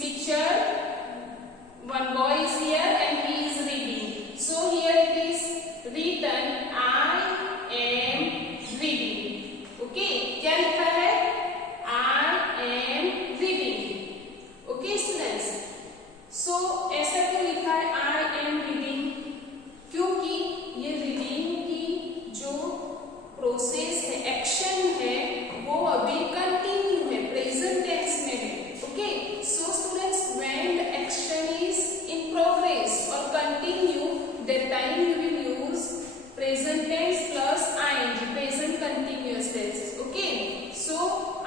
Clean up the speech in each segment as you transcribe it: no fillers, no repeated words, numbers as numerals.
picture, one boy is here and he is reading. So here it is written I am reading. Okay, क्या लिखा है? I am reading. Okay students. So ऐसा क्यों लिखा है I am reading? क्योंकि ये रीडिंग की जो प्रोसेस है, एक्शन है, वो अभी कंटिन्यू है, प्रेजेंट टेंस में है. Okay, so students when the action is in progress और continue, that time you will use present tense plus ing, present continuous tense. Okay, so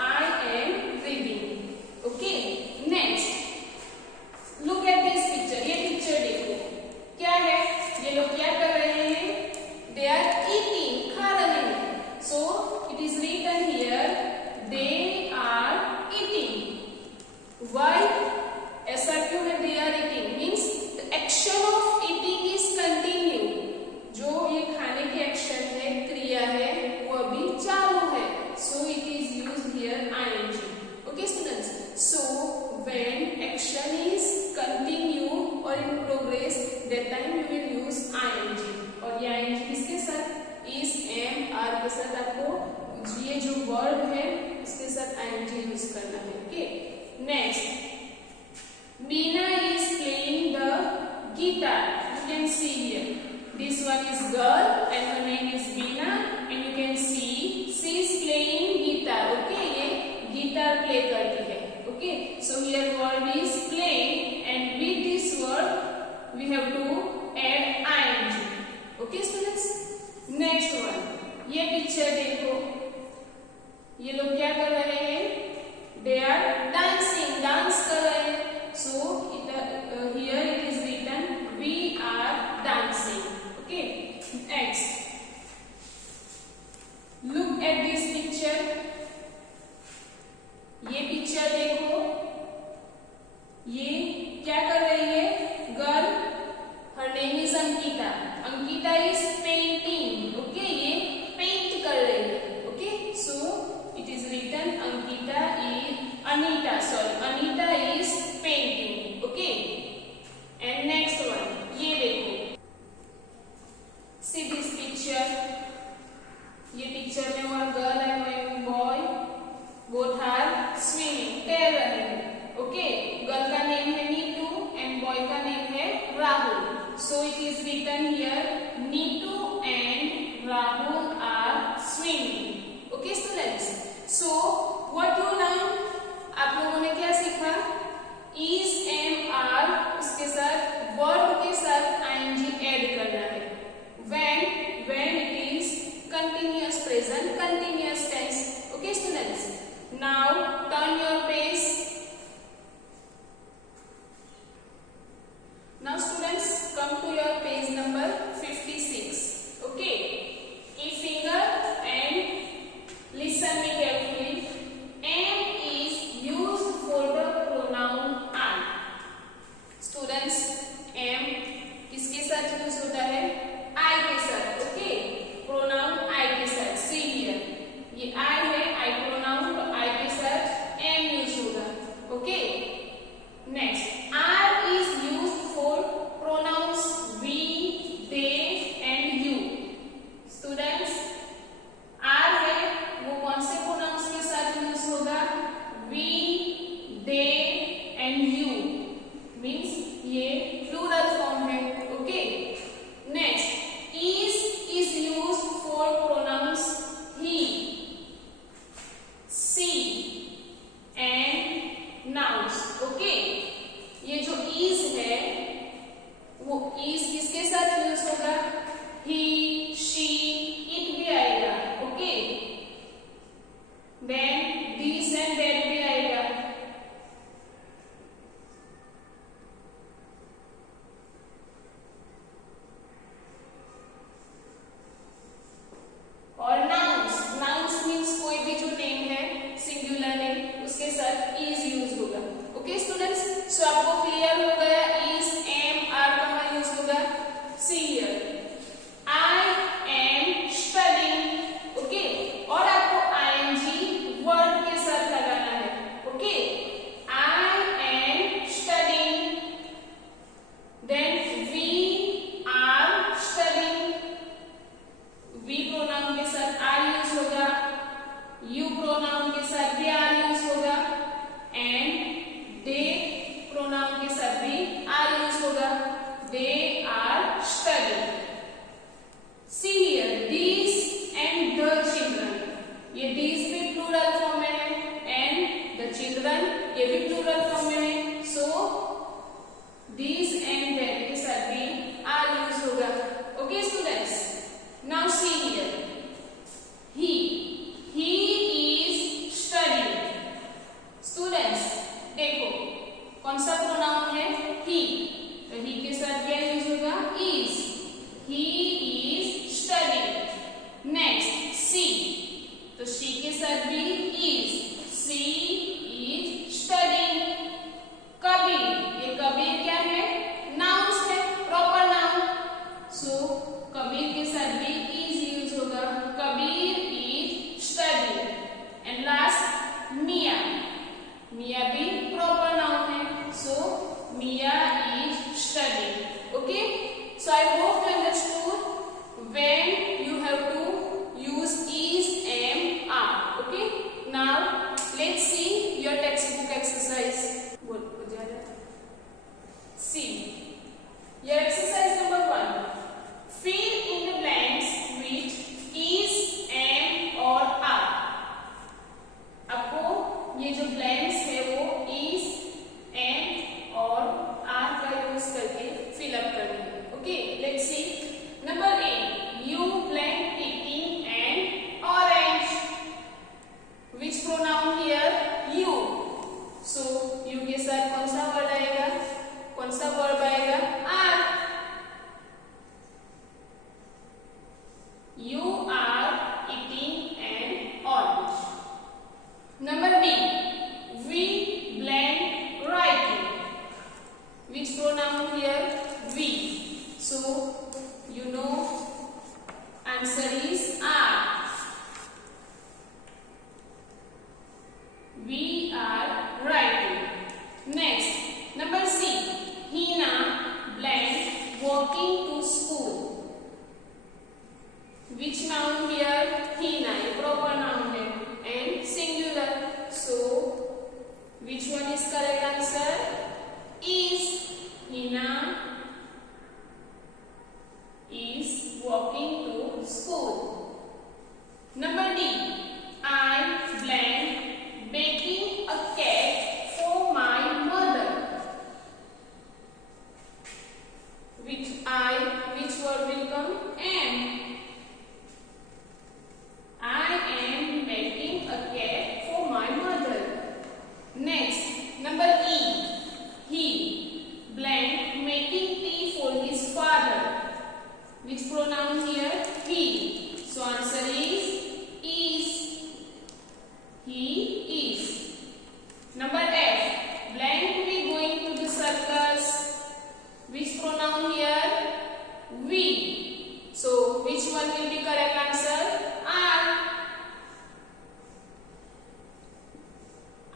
I am reading. Okay, next look at this picture. ये picture देखो, क्या है? ये लोग क्या कर रहे हैं? दे आर ईटिंग, खा रहे हैं. So it is written here they are eating. Why? ऐसा क्यों है? They are eating means the action of eating is continue. जो ये खाने की एक्शन है, क्रिया है, वो अभी चालू है. So it is used here ing. Okay students, so when action is continue और in progress, that time you will use ing. और ये ing किसके साथ? इस एम आर के साथ आपको ये जो वर्ब है इसके साथ ing यूज करना है. Okay, next Meena is playing the guitar. You can see here. This one is girl and her name is Meena and you can see she is playing guitar. Okay, ये guitar play करती है. Okay, so here word is playing and with this word we have to add ing. Okay students, next one. ये picture देखो, ये लोग क्या कर रहे हैं? They are dancing, डांस कर रहे हैं. So here it is written we are dancing. Okay, next look at this picture. ये पिक्चर देखो, ये क्या कर रही है? Girl, her name is Ankita. Ankita is painting. Okay, ये पेंट कर रही है. Okay, so it is written Ankita is Anita is painting. Okay, and next one, ये देखो, see this picture. ये पिक्चर में one girl and one boy, both are swimming, तैर रहे हैं. Okay, गर्ल का नेम है नीतू and boy का नेम है Rahul. So it is written here Neetu and Rahul are swimming. Okay students, so what you learn? आप लोगों ने क्या सीखा? is am are उसके साथ वर्ब के साथ ing ऐड करना है. when it is continuous present continuous tense. Okay students, now turn your page. Now students, come to your page number 56. Okay, keep finger and listen me carefully. Am is used for the pronoun I. Students, am किसके साथ use होता है? I के साथ. Okay, pronoun I के साथ. See here, ये I है, I pronoun, तो I के साथ am यूज होगा. Okay, next are is used for pronouns we, they and you. Students, are है, वो कौन से pronouns के साथ यूज होगा? we, they and you. means ये plural form है. Okay, next is used for pronouns he, she and nouns. Okay, ये जो is है वो is किसके साथ यूज होगा? he, she, it भी आएगा. Okay, then this and that भी आएगा. और nouns means कोई भी जो नेम है, सिंगुलर नेम, उसके साथ is यूज होगा. ओके स्टूडेंट्स, सो आपको क्लियर हो गया is, am, are कहाँ यूज होगा? See here, I am studying. Okay, और आपको ing वर्ड के साथ लगाना है. ओके, I am कौन सा प्रोनाउन है? ही। तो ही के साथ क्या यूज होगा? Is. He is studying. Next she, तो शी के साथ भी is. She is studying. Kabir, ये कबीर क्या है? नाउन्स है, प्रॉपर नाउन। सो कबीर के साथ भी इज यूज होगा। Kabir is studying. And last Mia, Mia भी प्रॉपर नाउन है। So Mia is studying. Okay, so I hope you understood when you have to use is, am, are. Okay, now let's see your textbook exercise. See your exercise number 1. Fill in the blanks with is, am or are. आपको ये जो blanks है वो is, am और are का use करके fill up करनी है. Okay, let's see. Number A, you blank eating an orange. Which pronoun here? You. So you के साथ कौन सा word आएगा? कौन सा verb आएगा? are. You are eating an orange. Number B, we blank writing. Which pronoun here? We. So you know answer is are. We are writing. Next, number C, Hina blank walking to school. Which noun here? Hina, a proper noun है and singular. So which one is correct answer? Is. Hina is walking to school. Number D, I blank baking a cake for my mother. Which word will come? Am. I am baking a cake for my mother. Next, number E, he blank making tea for his father. Which pronoun here? He. So answer is. He is. Number F, blank we going to the circus. Which pronoun here? We. So which one will be correct answer? Are.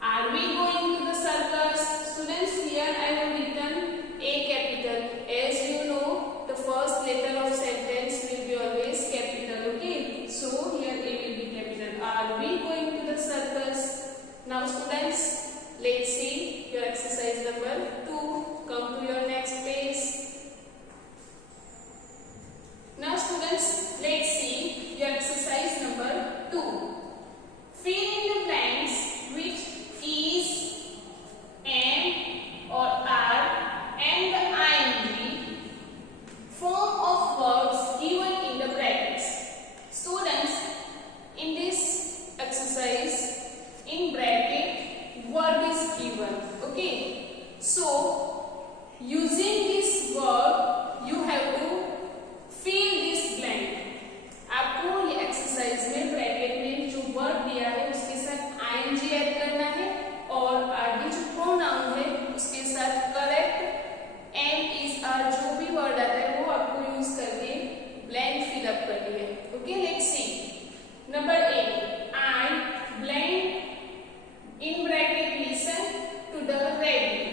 Are we going to the circus? Students, here I have written A capital. As you know, the first letter of sentence will be always capital. Okay, so here A will be capital. Are we going to the circus? Now students, let's see your exercise number 2. Come to your next page. Now students, let's see your exercise number 2. Fill in the blanks with is, am or are and the ing form of verbs given in the brackets. Students, in this exercise, in bracket word is given. Okay, so using this word you have to fill this blank. आपको ये exercise में bracket में जो word दिया है उसके साथ ing add करना है और आगे जो प्रोनाउन है उसके साथ करेक्ट am, is, are जो भी वर्ड आता है वो आपको यूज करके ब्लैंक फिल अप करनी है. Okay, let's see. Number A, I blank in bracket listen to the radio.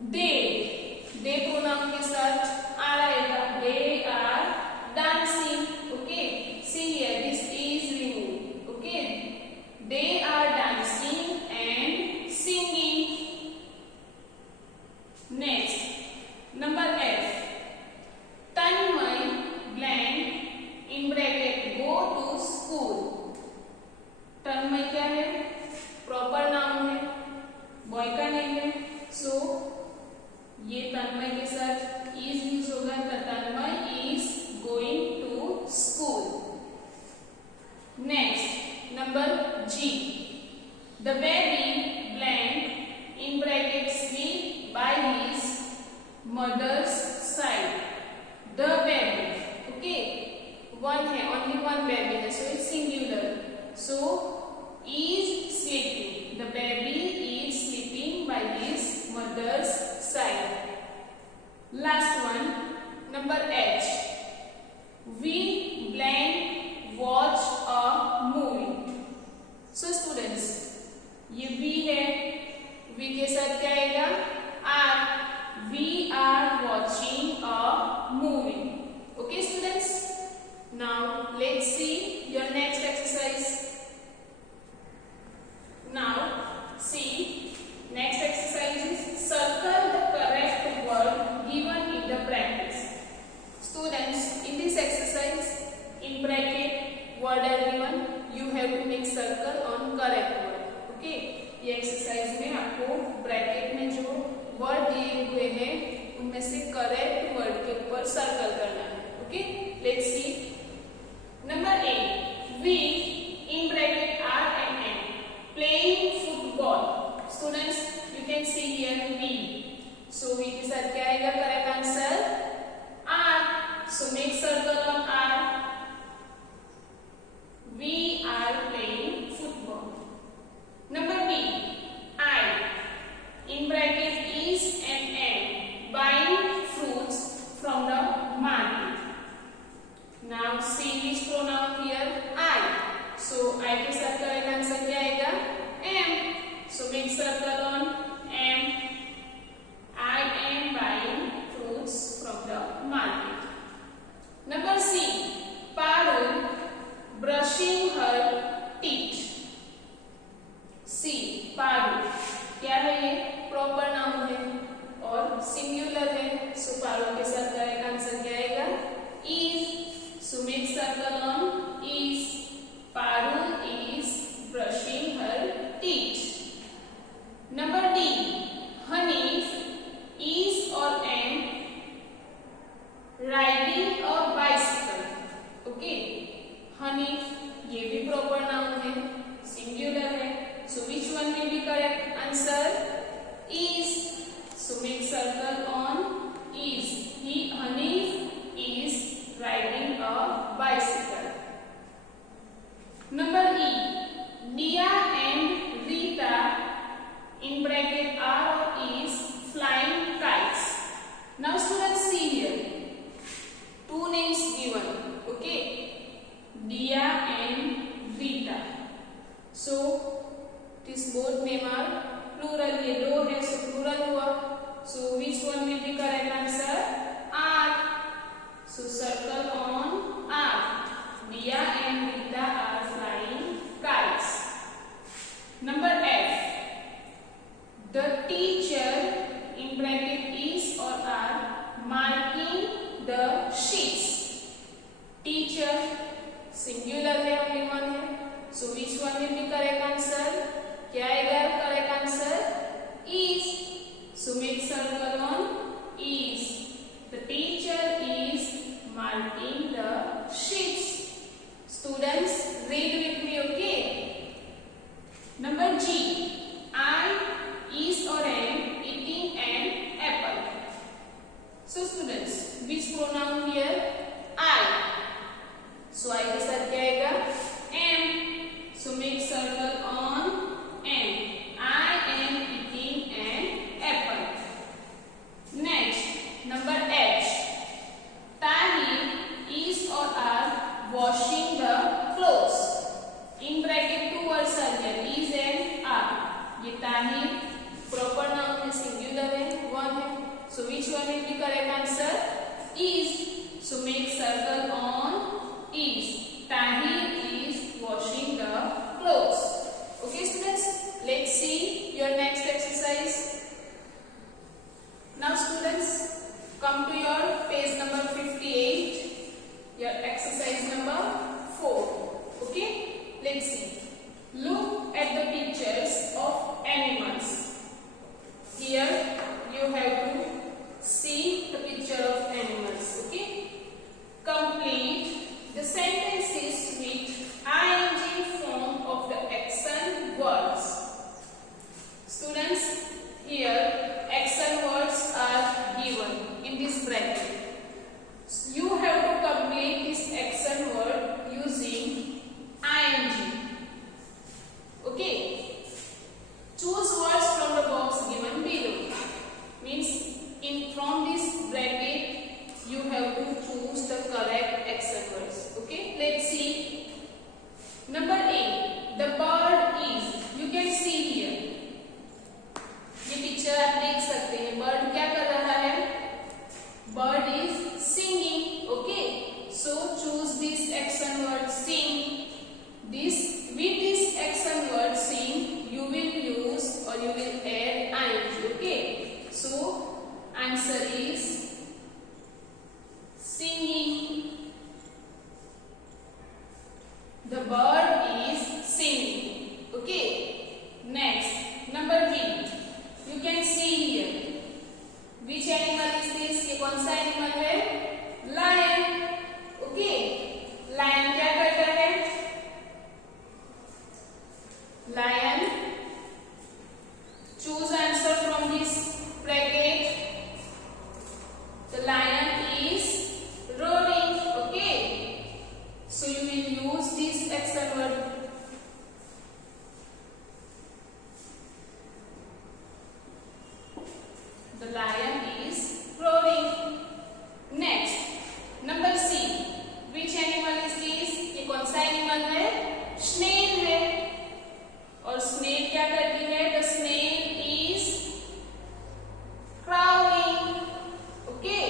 They pronoun के साथ आर आएगा, they are dancing. Okay, see here this is remove. Okay, they are dancing and singing. Next number F. Tanmay blank in bracket go to school. Tanmay क्या है? Proper noun है, boy का name है. So ये तन्मय के साथ इज यूज होगा, तो Tanmay is going to school. Next number G. The baby blank in bracket sleep by his mother's side. The baby. Okay, one है, ओनली वन बेबी है, so it's singular. So is sleeping. The baby is sleeping by his mother's side. Last one, number H. We blank watch a movie. So students, ये we है, we के साथ क्या आएगा? are. We are watching a movie. Okay students, now let's see your next exercise. Now see, next exercise is circle the correct word given in the practice. Students, in this exercise, in bracket word are given, you have to make circle on correct word. Okay, ये exercise में आपको bracket में जो word दिए हुए हैं उनमें से correct word के ऊपर circle करना है. Okay, let's see. Number A, we in bracket R and N. Playing football. Students, you can see here we. So we के साथ क्या आएगा correct answer? R. So make circle on R. We are playing football. Number B. I. In bracket is and N. Buying fruits from the market. Now see which pronoun here? I. So I के साथ correct answer क्या आएगा? M. So make circle on M. I am buying fruits from the market. Number C. Parul brushing her teeth. C. Parul क्या है ये? Proper noun है और singular है. सो पारुल के साथ करेक्ट आंसर क्या आएगा? is. So make circle on is. Parul is brushing her teeth. Number D. Hanif is or am riding a bicycle. Okay, Hanif ये भी प्रॉपर नाउन है, सिंगुलर है. So which one will be correct answer? Is. So make circle on is. Hanif is riding a bicycle. Number E. Dia and Rita in bracket are or is flying kites. Now students see here. Two names given. Okay. Dia and Rita. So this both name are plural. ये दो है, so plural हुआ. So which one will be correct answer? R. So circle on R. Dia and Rita are flying kites. Number F. The teacher in bracket is or are marking the sheets. Teacher singular है, only one है. So which one will be correct answer? क्या आएगा correct answer? Is. So make circle on is. The teacher is marking the sheets. Students, read with me, okay? Number G. I is or am eating an apple. So students, which pronoun here? I. So I के साथ क्या आएगा? Am. So make circle on am. I am eating an apple. Next, number H. Tahir is or are washing the clothes. So which one will be correct answer? Is. So make circle on is. Tahir is washing the clothes. Okay students, let's see your next exercise. Now students, come to your page number 58, your exercise number 4. Okay, let's see. Look at the pictures of animals. Here you have to see the picture of animals. Okay, complete the sentences with ing form of the action words. Students, here action words are given in this bracket. You have to complete this action word using ing. Okay. Choose words from the box given below. Means from this bracket you have to choose the correct action words. Okay. Let's see. Number A. The bird is. You can see here. ये picture आप देख सकते हैं. Bird क्या कर रहा है? Bird is singing. Okay. So choose this action word sing. With this action word sing, you will use or you will add ing. Okay. So answer is singing. The bird is singing. Okay. Next, number B. You can see here. Which animal is this? ये कौन सा animal है? Lion. Okay. Lion क्या करता है? Lion. Choose answer from this bracket. The lion is roaring. Okay. So you will use this action word. The lion is roaring. Next, number C. Which animal is this? ये कौन सा animal है? Snail है. और snail क्या करती है? The snail is crawling. Okay.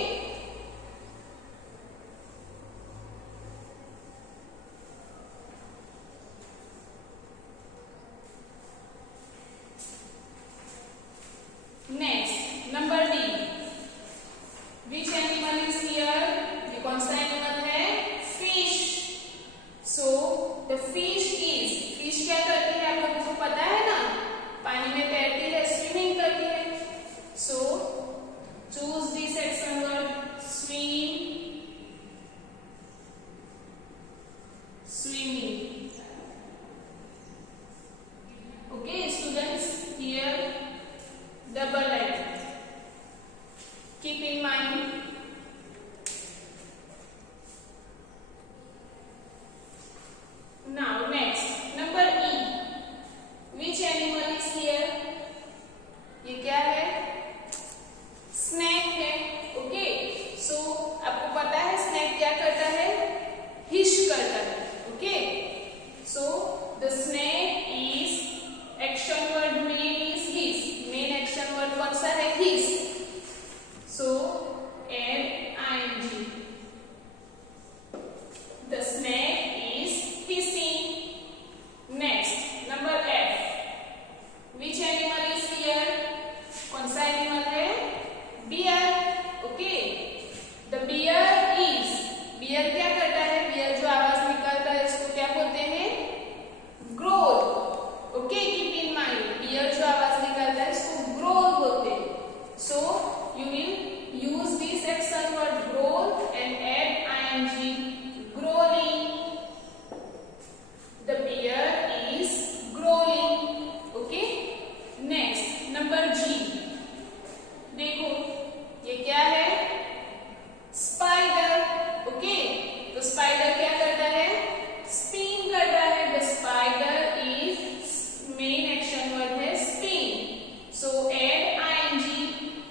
Next, number D. Which animal is here? ये कौन सा एनिमल है? Fish. So the fish is. Fish क्या करती है? आप लोगों को पता है ना? पानी में तैरती है, स्विमिंग करती है. So choose this action word swim. Swimming. Okay students, here double line. Keep in mind. Now next, number E. Which animal is here? ये क्या है? Snake है. Okay. So आपको पता है snake क्या करता है? Hiss करता है. Okay. So the snake is action word main is hiss. Main action word कौन सा है? Hiss. So add ing. The snake is hissing. Next, number F. Which animal is here? कौन सा एनिमल है? Bear. Okay. The bear is. Bear क्या करता है? Bear जो आवाज निकालता है उसको क्या बोलते हैं? Growl. Okay, keep in mind. Bear जो आवाज निकालता है उसको growl बोलते हैं. So you will use this action word growl and add ing. Growling. The bear is growling. Okay. Next, number G. देखो ये क्या है? Spider. Okay. तो spider क्या करता है? Spin करता है. The spider is main action word है spin. So add ing.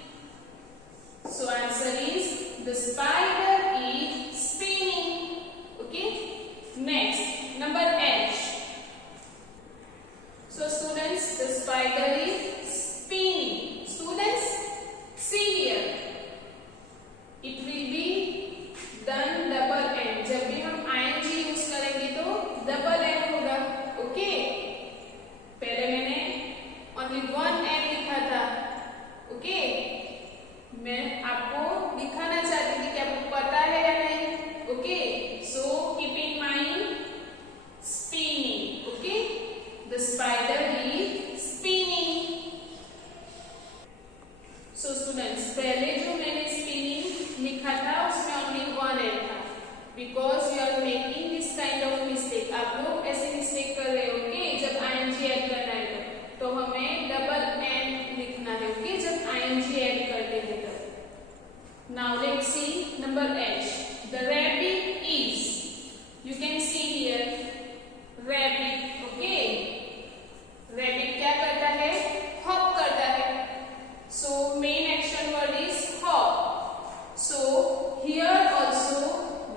पहले जो मैंने स्पिनिंग लिखा था उसमें ओनली वन एन था, because you are making this kind of mistake. आप लोग ऐसे मिस्टेक कर रहे हो ओके, जब आईएनजी ऐड करना है तो हमें डबल एन लिखना है ओके, जब आईएनजी ऐड करते हैं तब। Now let's see number H, the rabbit is, you can see here rabbit okay. Rabbit क्या करता है, हॉप करता है, so main action word is hop. So here also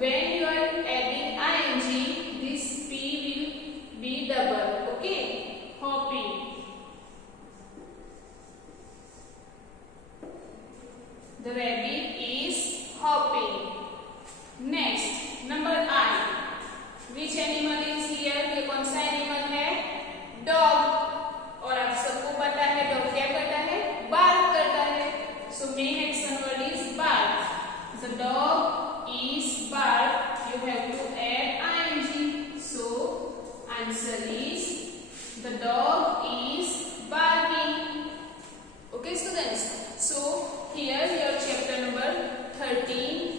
when you are adding ing, this p will be double okay, hopping. The rabbit is hopping. Next number I, which animal is here, ये कौन सा animal है, dog. और आप सबको पता है dog क्या करता है, बार्क करता है, so main action word is bark. The dog is bark, you have to add ing, so answer is the dog is barking. Okay students, so here your chapter number 13